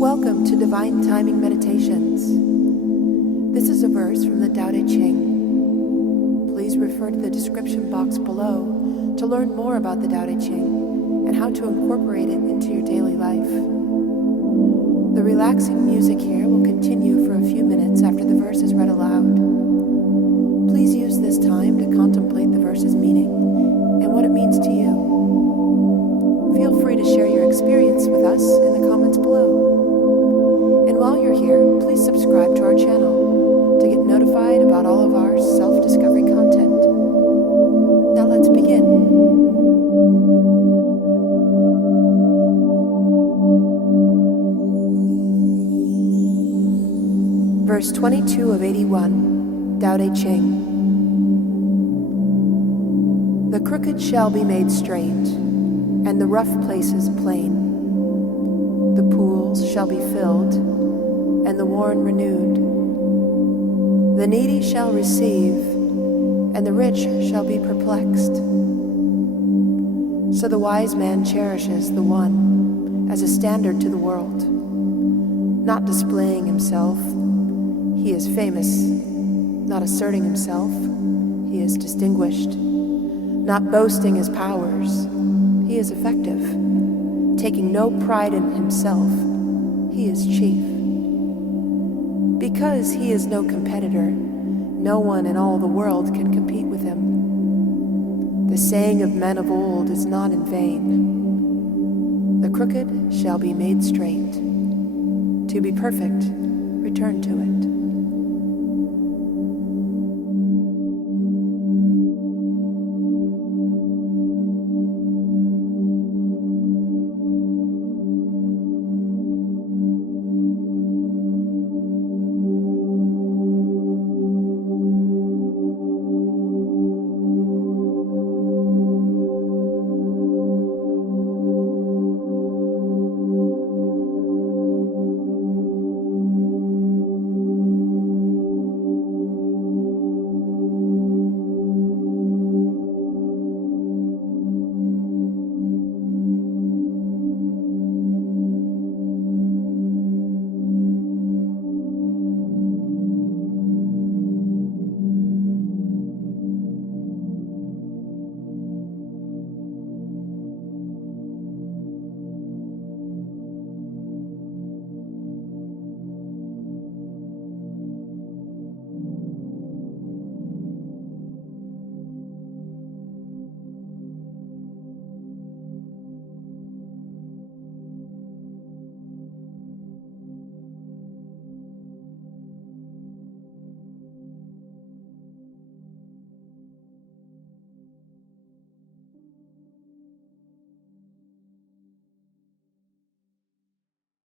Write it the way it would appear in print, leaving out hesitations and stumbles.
Welcome to Divine Timing Meditations. This is a verse from the Tao Te Ching. Please refer to the description box below to learn more about the Tao Te Ching and how to incorporate it into your daily life. The relaxing music here will continue for a few minutes after the verse is read aloud. Please use this time to contemplate the verse's meaning and what it means to you. Feel free to share your experience with us in the comments below. And while you're here, please subscribe to our channel to get notified about all of our self-discovery content. Now let's begin. Verse 22 of 81, Tao Te Ching. The crooked shall be made straight, and the rough places plain. The pools shall be filled, and the worn renewed. The needy shall receive, and the rich shall be perplexed. So the wise man cherishes the one as a standard to the world, not displaying himself. He is famous, not asserting himself. He is distinguished, not boasting his powers. He is effective, taking no pride in himself. He is chief. Because he is no competitor, no one in all the world can compete with him. The saying of men of old is not in vain. The crooked shall be made straight. To be perfect, return to it.